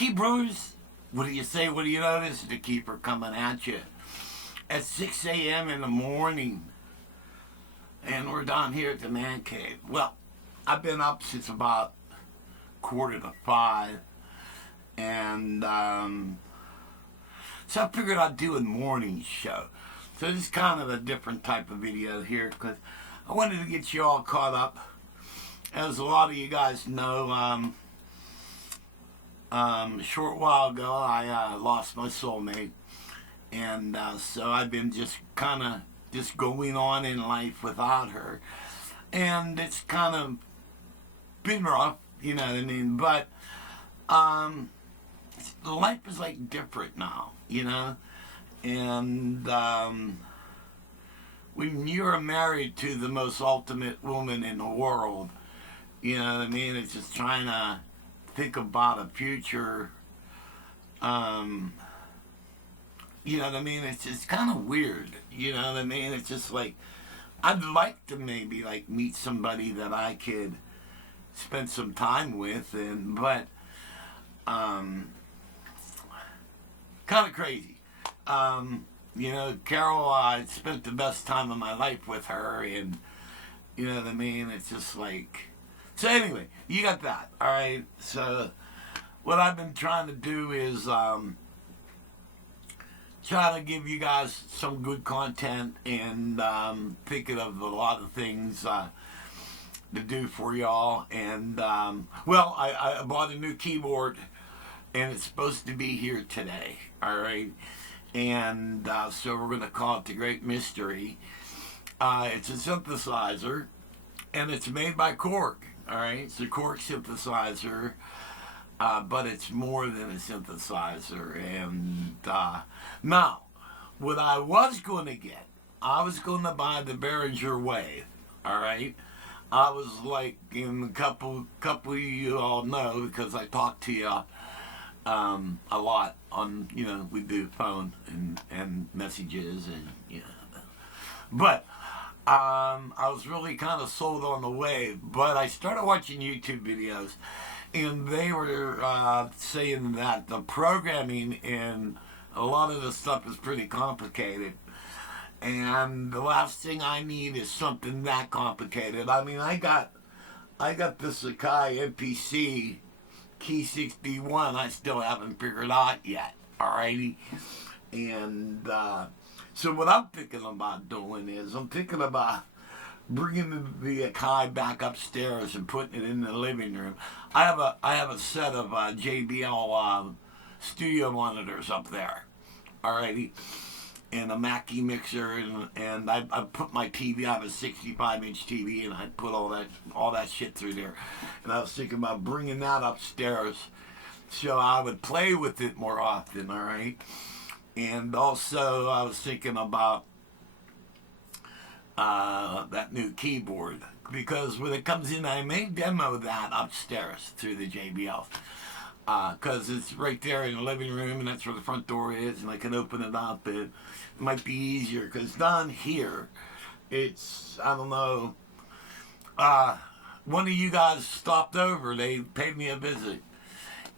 Keepers, what do you say? What do you notice? The Keeper coming at you at 6 a.m. in the morning. And we're down here at the man cave. Well, I've been up since about 4:45. And so I figured I'd do a morning show. So this is kind of a different type of video here because I wanted to get you all caught up. As a lot of you guys know, a short while ago I lost my soulmate. And so I've been just kind of just going on in life without her. And it's kind of been rough, you know what I mean? But life is like different now, you know? And when you're married to the most ultimate woman in the world, you know what I mean? It's just trying to think about a future. You know what I mean? It's just kind of weird. You know what I mean? It's just like, I'd like to maybe like meet somebody that I could spend some time with, but kind of crazy. You know, Carol, I spent the best time of my life with her, and you know what I mean? It's just like, so anyway, you got that, all right? So what I've been trying to do is try to give you guys some good content, and thinking of a lot of things to do for y'all. And well, I bought a new keyboard, and it's supposed to be here today, all right? And so we're going to call it The Great Mystery. It's a synthesizer, and it's made by Cork, all right? It's a Cork synthesizer. But it's more than a synthesizer. And now, what I was going to get, I was going to buy the Behringer Wave, all right? I was like, in a couple of you all know, because I talk to you a lot on, you know, we do phone and messages and, you know. But I was really kind of sold on the Wave, but I started watching YouTube videos, and they were saying that the programming in a lot of the stuff is pretty complicated. And the last thing I need is something that complicated. I mean, I got the Sakai MPC Key 61 I still haven't figured out yet. Alrighty? And so what I'm thinking about doing is I'm thinking about bringing the Akai back upstairs and putting it in the living room. I have a set of JBL studio monitors up there, alrighty, and a Mackie mixer, and I put my TV. I have a 65-inch TV, and I put all that shit through there. And I was thinking about bringing that upstairs so I would play with it more often, alright. And also I was thinking about that new keyboard, because when it comes in, I may demo that upstairs through the JBL, because it's right there in the living room, and that's where the front door is, and I can open it up. It might be easier, because down here, it's, I don't know, one of you guys stopped over, they paid me a visit,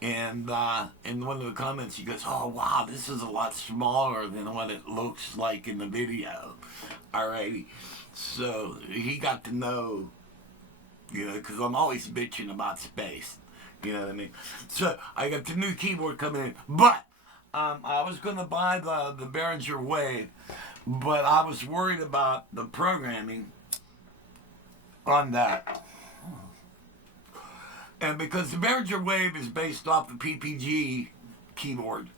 and in one of the comments he goes, "Oh wow, this is a lot smaller than what it looks like in the video." Alrighty, so he got to know, you know, because I'm always bitching about space, you know what I mean? So I got the new keyboard coming in, but I was going to buy the Behringer Wave, but I was worried about the programming on that. And because the Behringer Wave is based off the PPG keyboard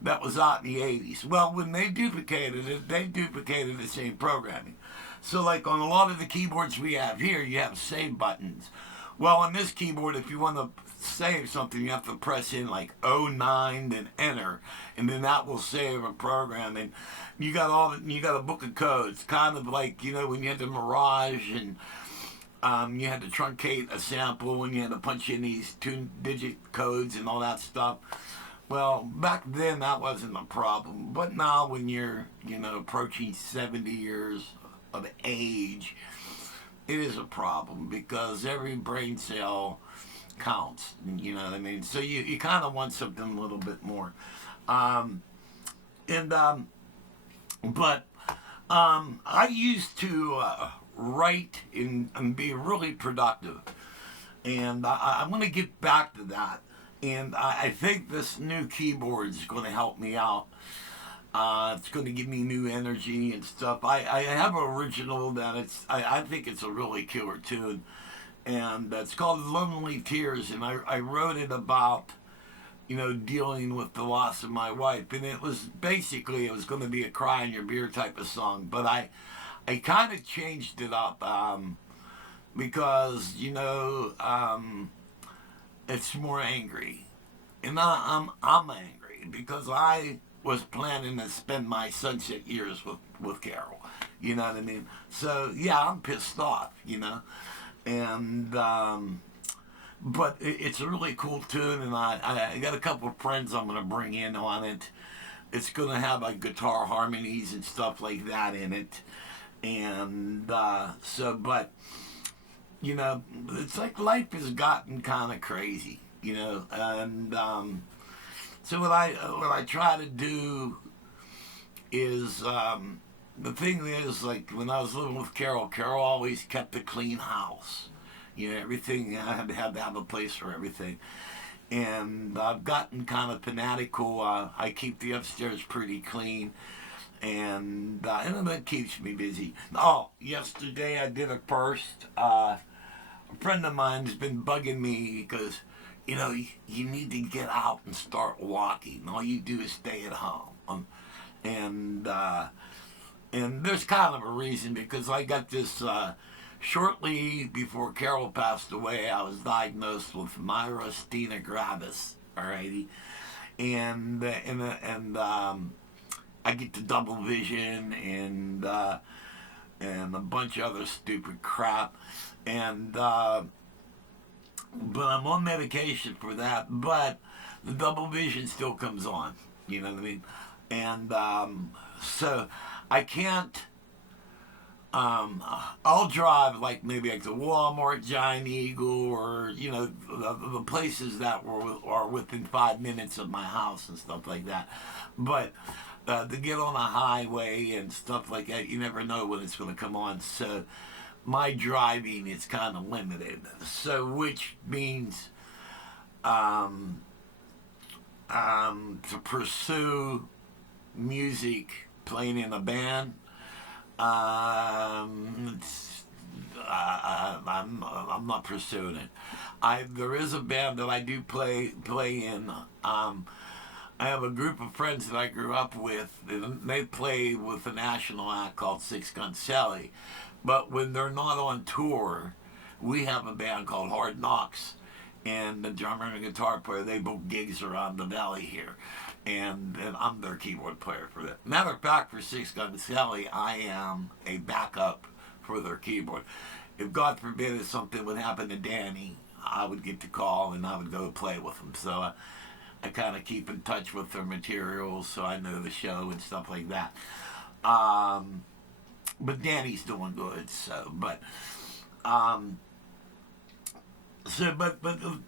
that was out in the 80s. Well, when they duplicated it, they duplicated the same programming. So like on a lot of the keyboards we have here, you have save buttons. Well, on this keyboard, if you want to save something, you have to press in like 09, then enter, and then that will save a program. And you got a book of codes, kind of like, you know, when you had the Mirage, and you had to truncate a sample when you had to punch in these 2-digit codes and all that stuff. Well, back then that wasn't a problem, but now when you're, you know, approaching 70 years of age, it is a problem, because every brain cell counts. You know what I mean? So you kind of want something a little bit more. Um, and but I used to write and be really productive, and I'm going to get back to that. And I think this new keyboard is going to help me out. It's going to give me new energy and stuff. I have an original that I think it's a really killer tune, and it's called Lonely Tears, and I wrote it about, you know, dealing with the loss of my wife, and it was going to be a cry in your beer type of song, but I kind of changed it up because, you know, it's more angry, and I'm angry because I was planning to spend my sunset years with Carol. You know what I mean? So yeah, I'm pissed off. You know, and but it's a really cool tune, and I got a couple of friends I'm gonna bring in on it. It's gonna have like guitar harmonies and stuff like that in it, and but you know, it's like life has gotten kind of crazy, you know, and so what I try to do is the thing is, like when I was living with Carol, Carol always kept a clean house. You know, everything I had to have a place for everything, and I've gotten kind of fanatical. I keep the upstairs pretty clean, and that keeps me busy. Oh, yesterday I did a first. A friend of mine's been bugging me because, you know, you need to get out and start walking. All you do is stay at home. And there's kind of a reason, because I got this shortly before Carol passed away. I was diagnosed with myasthenia gravis. Alrighty, and I get the double vision and a bunch of other stupid crap, and but I'm on medication for that. But the double vision still comes on. You know what I mean? And so I can't. I'll drive like maybe like to Walmart, Giant Eagle, or you know the places that are within 5 minutes of my house and stuff like that. But to get on a highway and stuff like that, you never know when it's going to come on. So my driving is kind of limited. So which means to pursue music, playing in a band. I'm not pursuing it. There is a band that I do play in. I have a group of friends that I grew up with, and they play with a national act called Six Gun Sally. But when they're not on tour, we have a band called Hard Knocks, and the drummer and the guitar player, they book gigs around the valley here. And I'm their keyboard player for that. Matter of fact, for Six Gun Sally, I am a backup for their keyboard. If God forbid if something would happen to Danny, I would get the call and I would go play with them. So I kind of keep in touch with their materials, so I know the show and stuff like that. But Danny's doing good, so but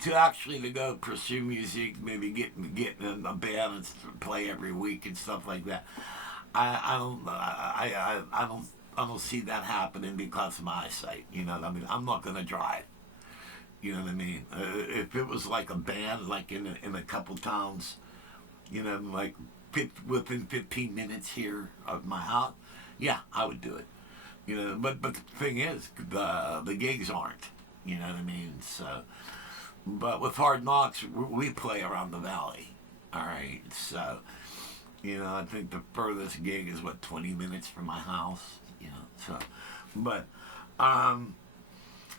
to actually to go pursue music, maybe get in a band and play every week and stuff like that, I don't see that happening because of my eyesight. You know what I mean? I'm not gonna drive. You know what I mean? If it was like a band, like in a couple towns, you know, like within 15 minutes here of my house, yeah, I would do it. You know, but the thing is, the gigs aren't. You know what I mean? So, but with Hard Knocks, we play around the valley. All right, so you know, I think the furthest gig is 20 minutes from my house. You know, so, but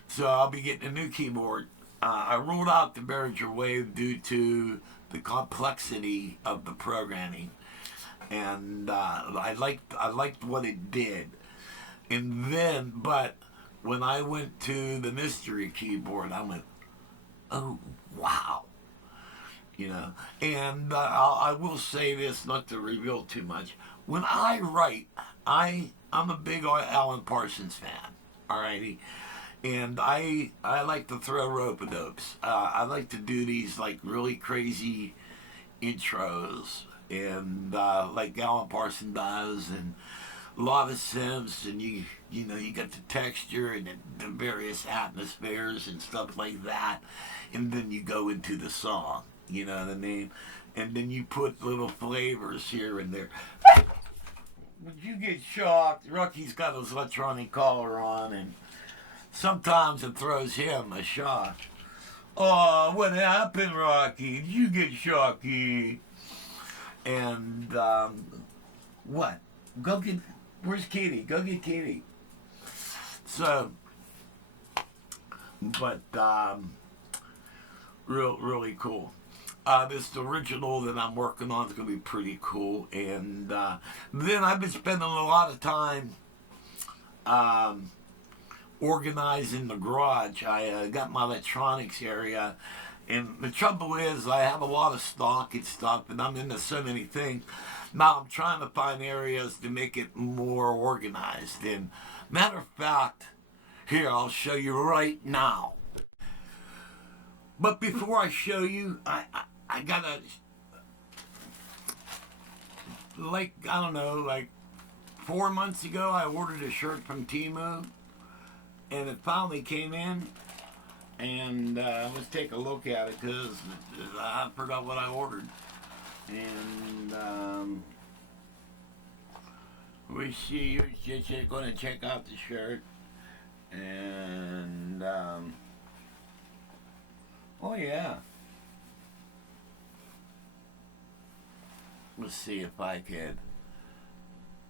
so I'll be getting a new keyboard. I ruled out the Behringer Wave due to the complexity of the programming, and I liked what it did, and then but. When I went to the mystery keyboard, I went, oh, wow. You know, and I will say this, not to reveal too much. When I write, I'm a big Alan Parsons fan, alrighty? And I like to throw rope-a-dopes. I like to do these like really crazy intros, and like Alan Parsons does, and a lot of synths, and you know you got the texture and the various atmospheres and stuff like that, and then you go into the song. You know what I mean? And then you put little flavors here and there. Would you get shocked? Rocky's got his electronic collar on, and sometimes it throws him a shock. Oh, what happened, Rocky? Did you get shocky? And what? Go get. Where's Katie? Go get Katie. So, but really cool. This original that I'm working on is going to be pretty cool. And then I've been spending a lot of time organizing the garage. I got my electronics area. And the trouble is I have a lot of stock and stuff, and I'm into so many things. Now I'm trying to find areas to make it more organized. And matter of fact, here, I'll show you right now. But before I show you, I gotta, like, I don't know, like 4 months ago, I ordered a shirt from Temu, and it finally came in, and let's take a look at it, because I forgot what I ordered. And we see, you're just going to check out the shirt, and oh yeah. Let's see if I can.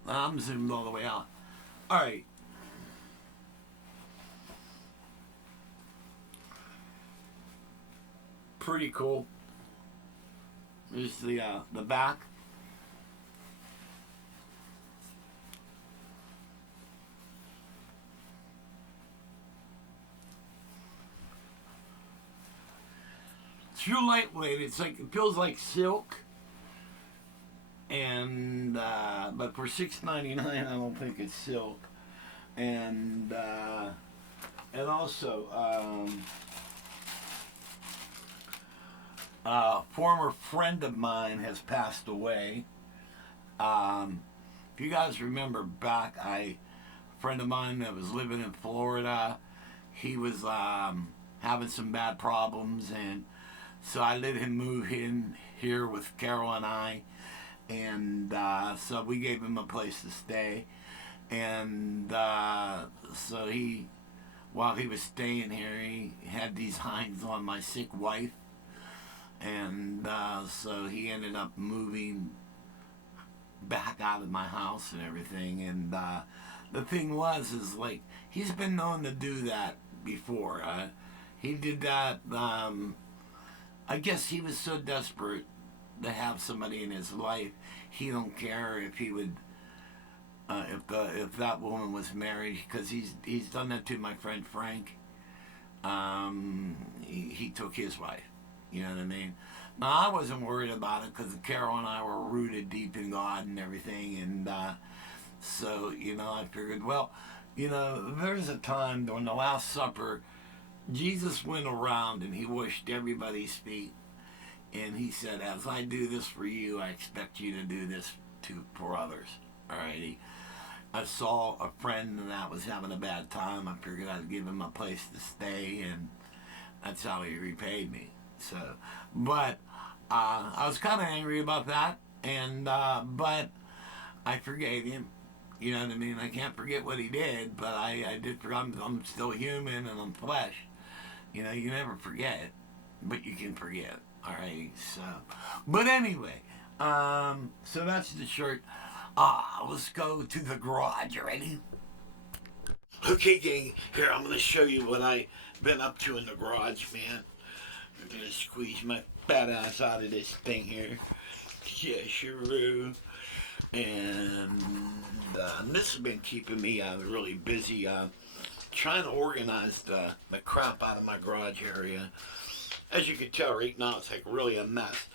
I'm zoomed all the way out. All right. Pretty cool. There's the back. It's real lightweight. It's like, it feels like silk. And but for $6.99, I don't think it's silk. And also a former friend of mine has passed away. If you guys remember back, a friend of mine that was living in Florida, he was having some bad problems, and so I let him move in here with Carol and I. And so we gave him a place to stay, and so he, while he was staying here, he had these hinds on my sick wife, and so he ended up moving back out of my house and everything. And the thing was, is like, he's been known to do that before. He did that. I guess he was so desperate to have somebody in his life, he don't care if he would, if that woman was married, because he's done that to my friend Frank. He took his wife. You know what I mean? Now I wasn't worried about it because Carol and I were rooted deep in God and everything, and so you know I figured, well, you know, there's a time during the Last Supper, Jesus went around and he washed everybody's feet. And he said, as I do this for you, I expect you to do this for others. Alrighty. I saw a friend that was having a bad time. I figured I'd give him a place to stay, and that's how he repaid me. So, but I was kind of angry about that, and but I forgave him. You know what I mean? I can't forget what he did, but I did forget. I'm still human and I'm flesh. You know, you never forget, but you can forget. All right, so, but anyway, so that's the shirt. Let's go to the garage. You ready? Okay, gang, here, I'm going to show you what I've been up to in the garage, man. I'm going to squeeze my fat ass out of this thing here. Yeah, sure. And this has been keeping me really busy, trying to organize the crap out of my garage area. As you can tell right now, it's like really a mess.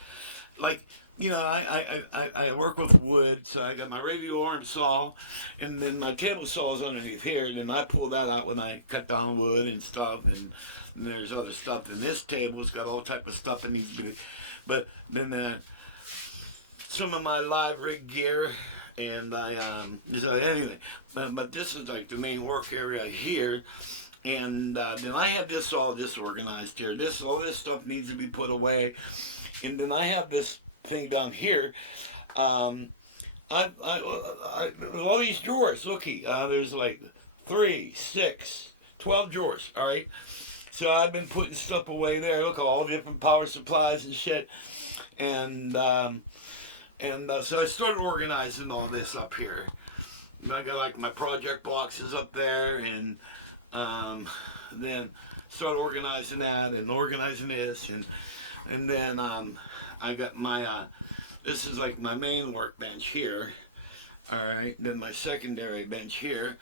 like, I work with wood, so I got my radial arm saw, and then my table saw is underneath here, and then I pull that out when I cut down wood and stuff, and there's other stuff. And this table's got all type of stuff it needs to be, but then some of my live rig gear, and so anyway, but this is like the main work area here. And then I have this all disorganized here. All this stuff needs to be put away. And then I have this thing down here. All these drawers. Looky, there's like 3, 6, 12 drawers. All right. So I've been putting stuff away there. Look, all the different power supplies and shit. And so I started organizing all this up here. I got like my project boxes up there, and then start organizing that and organizing this, and then I got my this is like my main workbench here. All right, then my secondary bench here,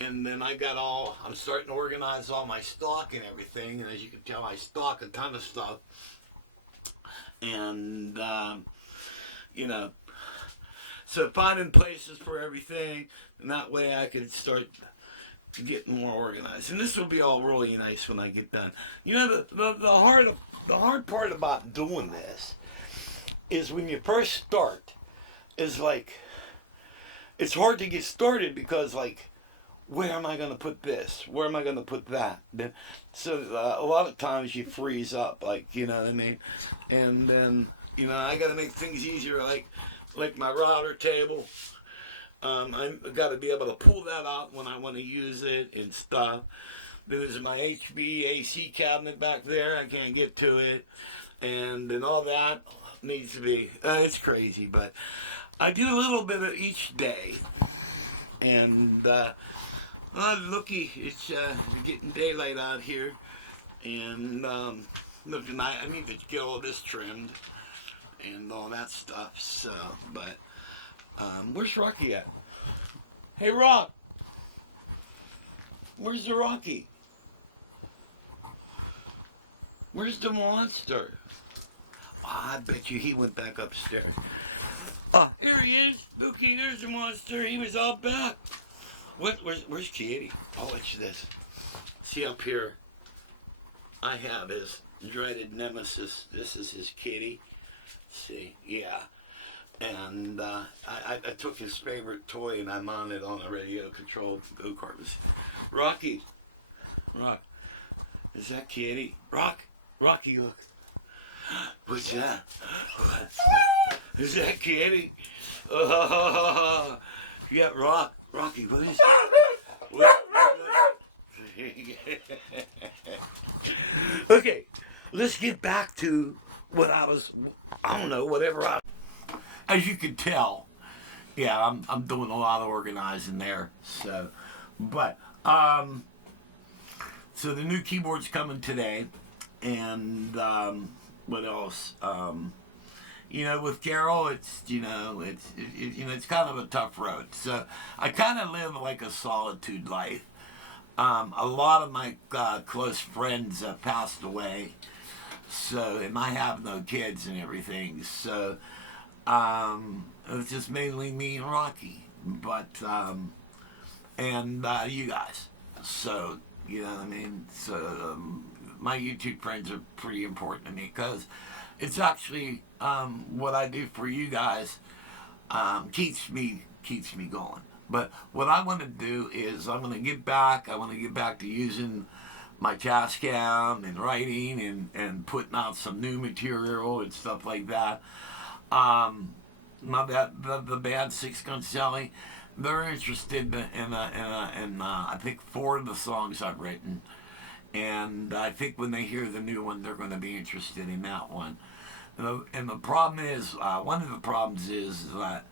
and then I'm starting to organize all my stock and everything. And as you can tell, I stock a ton of stuff, and so finding places for everything, and that way I could start getting more organized. And this will be all really nice when I get done. The hard part about doing this is when you first start, is like, it's hard to get started because, like, where am I going to put this? Where am I going to put that? So a lot of times you freeze up, like, you know what I mean? And then, I got to make things easier, like my router table. I've got to be able to pull that out when I want to use it and stuff. There's my HVAC cabinet back there. I can't get to it. And then all that needs to be, it's crazy, but I do a little bit of each day. And, looky, it's getting daylight out here. And, looking, I need to get all this trimmed and all that stuff. So, but, where's Rocky at? Hey, Rock. Where's the Rocky? Where's the monster? Oh, I bet you he went back upstairs. Oh, here he is. Looky, there's the monster. He was all back. Where's Kitty? Oh, it's this. See up here, I have his dreaded nemesis. This is his kitty. See, yeah. And I took his favorite toy and I mounted on a radio-controlled go-kart. Rocky. Rock. Is that Kitty? Rocky, look. What's that? What? Is that Kitty? Oh, yeah, Rocky, what is it? Okay, let's get back to what whatever as you can tell, yeah, I'm doing a lot of organizing there. So, but so the new keyboard's coming today, and what else? With Carol, it's it's kind of a tough road. So I kind of live like a solitude life. A lot of my close friends passed away, so and I have no kids and everything. So. It's just mainly me and Rocky, but, and, you guys. So, you know what I mean? So, my YouTube friends are pretty important to me because it's actually, what I do for you guys, keeps me going. But what I want to do is I want to get back to using my Tascam and writing and putting out some new material and stuff like that. The band Six Gun Sally, they're interested in I think 4 of the songs I've written, and I think when they hear the new one, they're going to be interested in that one. And the problem is, one of the problems is that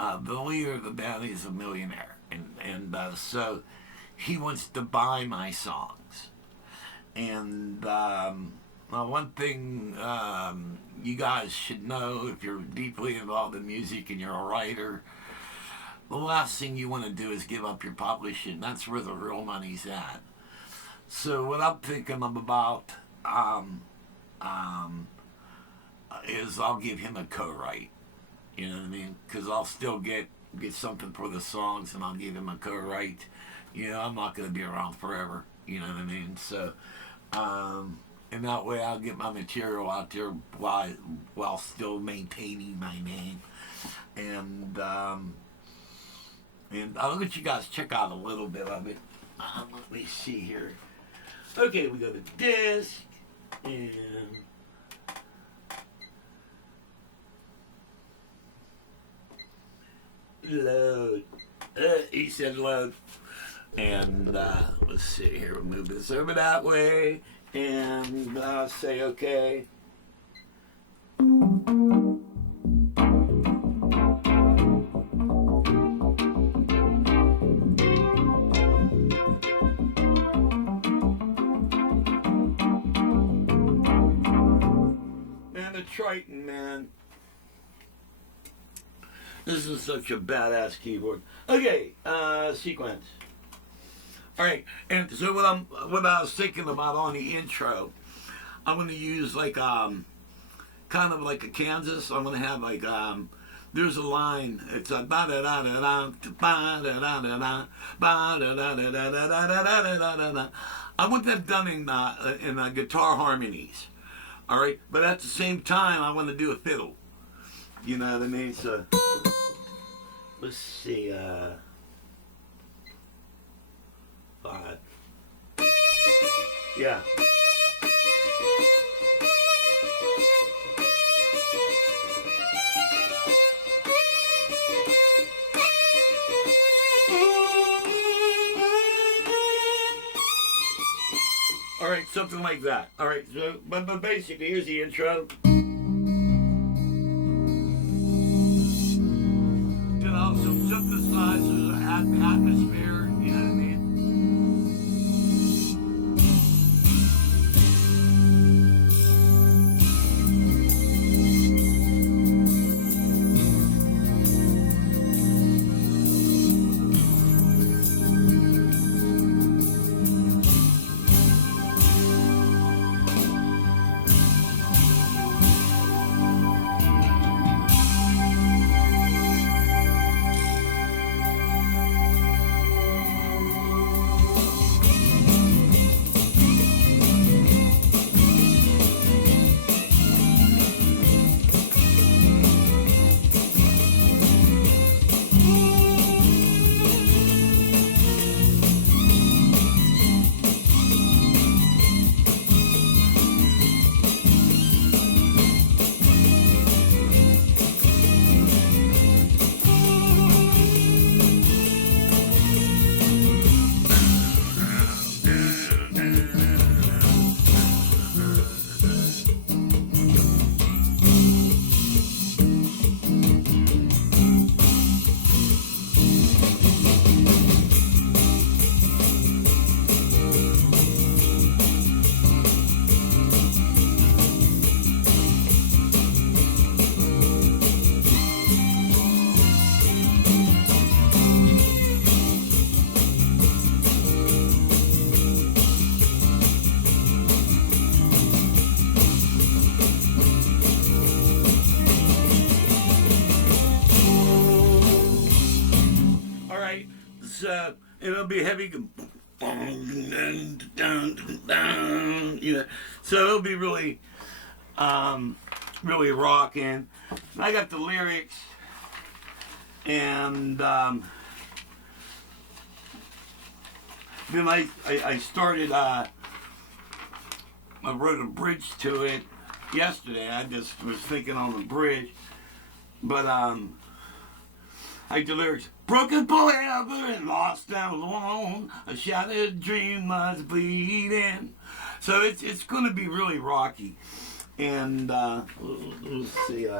the leader of the band is a millionaire, and so he wants to buy my songs, and one thing you guys should know, if you're deeply involved in music and you're a writer, the last thing you want to do is give up your publishing. That's where the real money's at. So what I'm thinking about is I'll give him a co-write. You know what I mean? Because I'll still get something for the songs, and I'll give him a co-write. You know, I'm not going to be around forever. You know what I mean? So, and that way I'll get my material out there while still maintaining my name. And I'll let you guys check out a little bit of it. Let me see here. Okay, we go to disc, and load. He said load. And let's see here. We'll move this over that way, and say okay. Triton, man. This is such a badass keyboard. Okay, sequence. Alright, and so what I was thinking about on the intro, I'm gonna use like kind of like a Kansas. I'm gonna have like there's a line, it's a ba da da da da ba da da da da ba da da da da da da da da da. I want that done in guitar harmonies. All right, but at the same time, I want to do a fiddle. You know what I mean? So let's see. 5. Yeah. All right, something like that. All right, so but basically, here's the intro. You know, some synthesizers, atmosphere. You know what I mean? It'll be heavy, you know, so it'll be really, really rocking. I got the lyrics, and then I started. I wrote a bridge to it yesterday. I just was thinking on the bridge, but I did the lyrics. Broken forever and lost and alone, a shattered dream was bleeding. So it's going to be really rocky, and let's see.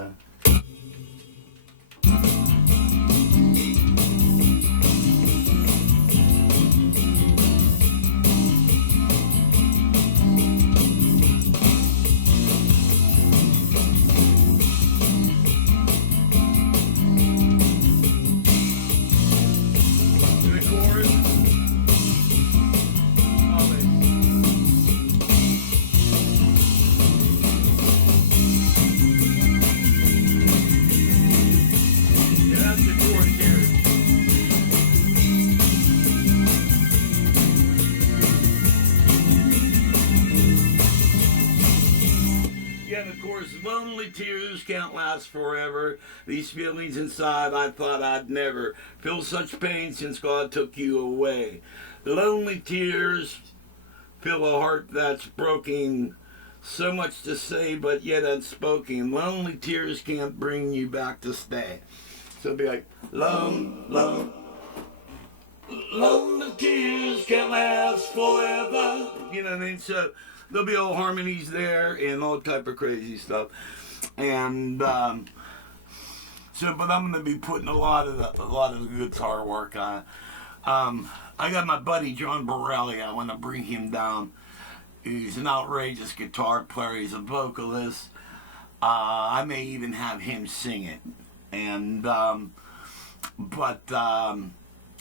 tears can't last forever. These feelings inside I thought I'd never feel such pain since God took you away. Lonely tears fill a heart that's broken. So much to say, but yet unspoken. Lonely tears can't bring you back to stay. So it'll be like, lonely tears can't last forever. You know what I mean? So there'll be old harmonies there and all type of crazy stuff. And but I'm gonna be putting a lot of the guitar work on. I got my buddy John Borelli. I want to bring him down. He's an outrageous guitar player. He's a vocalist. I may even have him sing it. And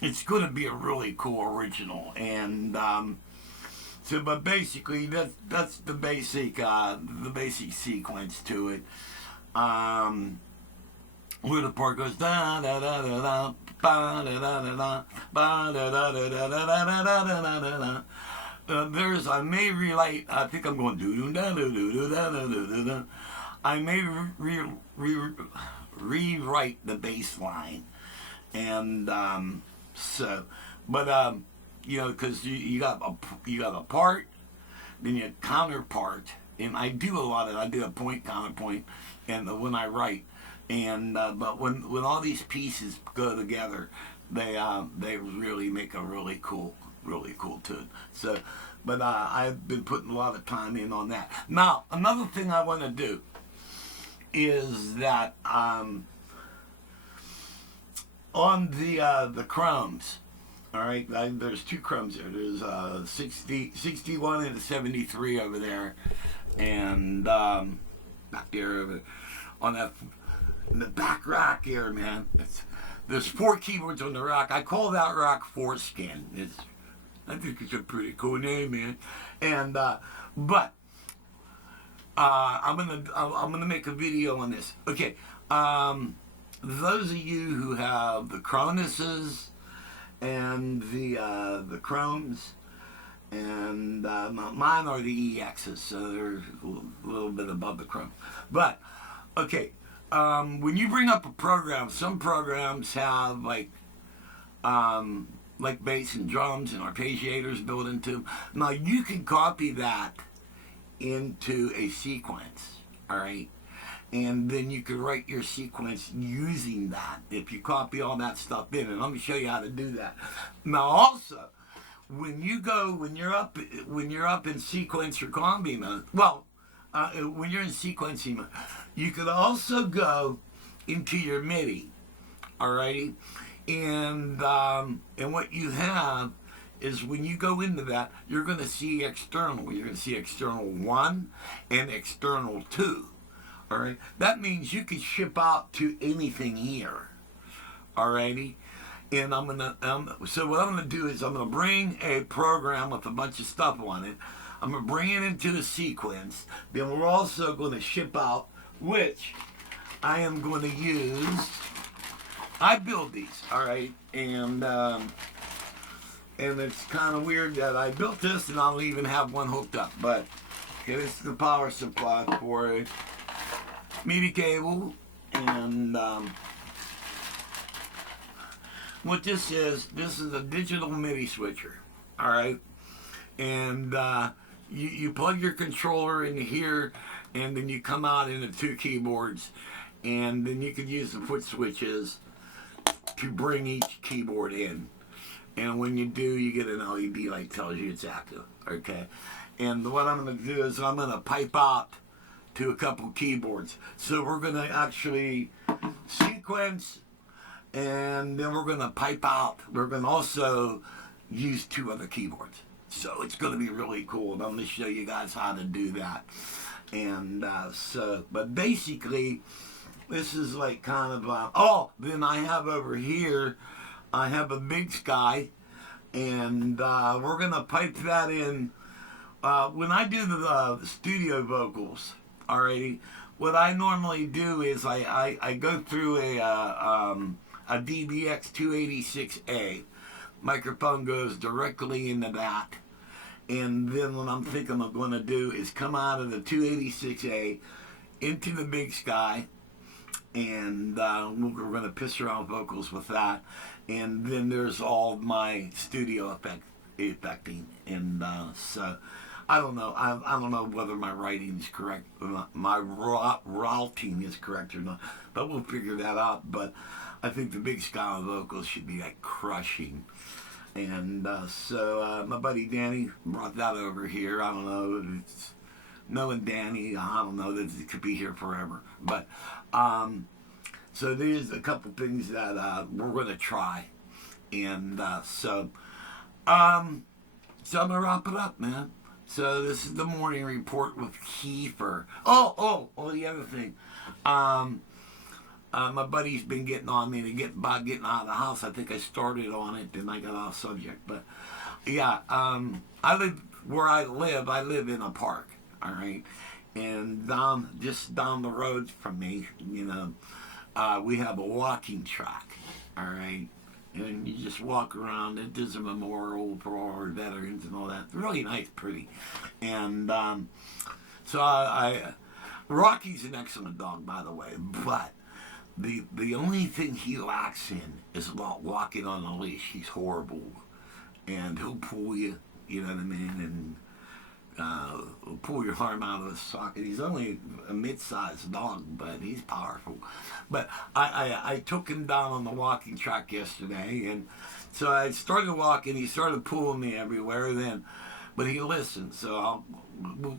it's going to be a really cool original. And but basically that's the basic sequence to it. Where the part goes da da da da da ba da da da da ba da da da da da da da da da da. I may relate. I think I'm going do do da do do do da da do do da. I may rewrite the bass line, and because you got a part, then you counterpart, and I do a point counterpoint, and when I write, and but when all these pieces go together, they really make a really cool tune. So, but I've been putting a lot of time in on that. Now, another thing I want to do is that on the chromes, all right, there's two chromes there. There's 61 and a 73 over there, and back there on that in the back rack here, man. There's 4 keyboards on the rack. I call that rack Foreskin. I think it's a pretty cool name, man. And but I'm gonna make a video on this. Okay, those of you who have the Cronuses and the Chromes, and mine are the EXs, so they're a little bit above the Chrome. But okay, when you bring up a program, some programs have like bass and drums and arpeggiators built into them. Now you can copy that into a sequence, all right? And then you can write your sequence using that if you copy all that stuff in. And let me show you how to do that. Now also, when you're up in sequence or combi mode, when you're in sequencing mode, you could also go into your MIDI, alrighty? And what you have is when you go into that, you're going to see external. You're going to see external 1 and external 2. All right. That means you can ship out to anything here. Alrighty. And so what I'm gonna do is I'm gonna bring a program with a bunch of stuff on it. I'm gonna bring it into a sequence. Then we're also gonna ship out, which I am going to use. I build these, all right, and it's kind of weird that I built this and I'll even have one hooked up. But okay, this is the power supply for it. MIDI cable, and what this is a digital MIDI switcher, all right, and you plug your controller in here, and then you come out into 2 keyboards, and then you could use the foot switches to bring each keyboard in, and when you do, you get an LED light tells you it's active, okay, and what I'm going to do is I'm going to pipe out to a couple keyboards. So we're going to actually sequence, and then we're going to pipe out. We're going to also use 2 other keyboards. So it's going to be really cool, and I'm going to show you guys how to do that. And but basically, this is like kind of, then I have over here, I have a Big Sky, and we're going to pipe that in. When I do the studio vocals, alrighty, what I normally do is I go through a DBX 286A. Microphone goes directly into that. And then what I'm thinking I'm going to do is come out of the 286A Into the Big Sky, and we're going to piss around vocals with that. And then there's all my studio effecting, and so I don't know. I don't know whether my writing is correct, or my routing is correct or not, but we'll figure that out. But I think the Big Sky vocals should be like crushing. And so my buddy Danny brought that over here. I don't know. It's, knowing Danny, I don't know that it could be here forever. But so there's a couple things that we're going to try. And so I'm going to wrap it up, man. So this is the morning report with Keefer. Oh, the other thing. My buddy's been getting on me to about getting out of the house. I think I started on it, then I got off subject. But yeah, I live in a park, all right? And just down the road from me, you know, we have a walking track, all right? And you just walk around. There's a memorial for all our veterans and all that. Really nice, pretty. And so Rocky's an excellent dog, by the way, but the only thing he lacks in is about walking on a leash. He's horrible, and he'll pull you. You know what I mean? And pull your arm out of the socket. He's only a mid-sized dog, but he's powerful. But I took him down on the walking track yesterday, and so I started walking. He started pulling me everywhere. Then, but he listened. So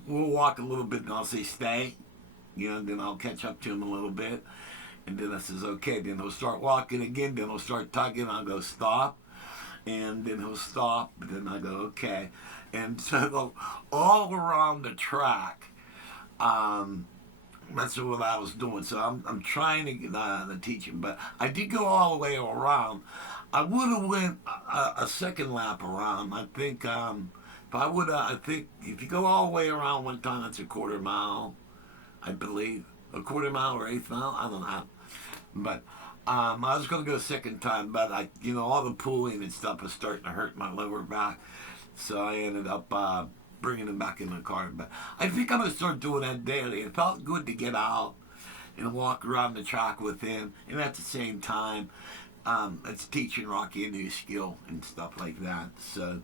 we'll walk a little bit, and I'll say stay. You know, then I'll catch up to him a little bit, and then I says okay. Then he'll start walking again. Then he'll start tugging. I'll go stop. And then he'll stop, and then I go, okay. And so all around the track, that's what I was doing. So I'm trying to teach him. But I did go all the way around. I would have went a second lap around. I think I think if you go all the way around one time, that's a quarter mile, I believe. A quarter mile or eighth mile, I don't know. But I was going to go a second time, but all the pulling and stuff was starting to hurt my lower back. So I ended up bringing him back in the car. But I think I'm going to start doing that daily. It felt good to get out and walk around the track with him. And at the same time, it's teaching Rocky a new skill and stuff like that. So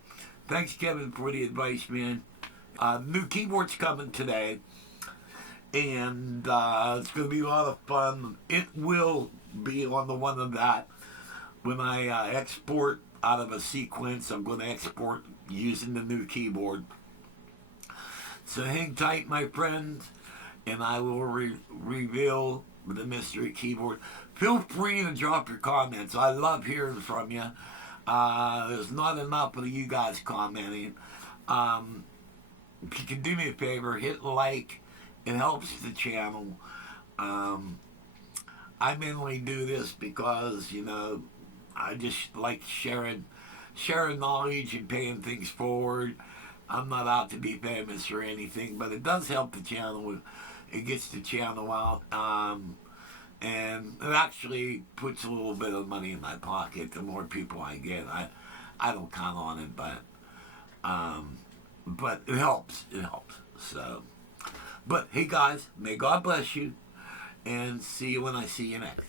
thanks, Kevin, for the advice, man. New keyboard's coming today. And it's going to be a lot of fun. It will be on the one of that. When I export out of a sequence, I'm going to export using the new keyboard. So hang tight, my friends, and I will reveal the mystery keyboard. Feel free to drop your comments. I love hearing from you. There's not enough of you guys commenting. If you can do me a favor, hit like. It helps the channel. I mainly do this because, I just like sharing knowledge and paying things forward. I'm not out to be famous or anything, but it does help the channel. It gets the channel out. And it actually puts a little bit of money in my pocket. The more people I get, I don't count on it, but it helps. It helps. So, but hey guys, may God bless you, and see you when I see you next.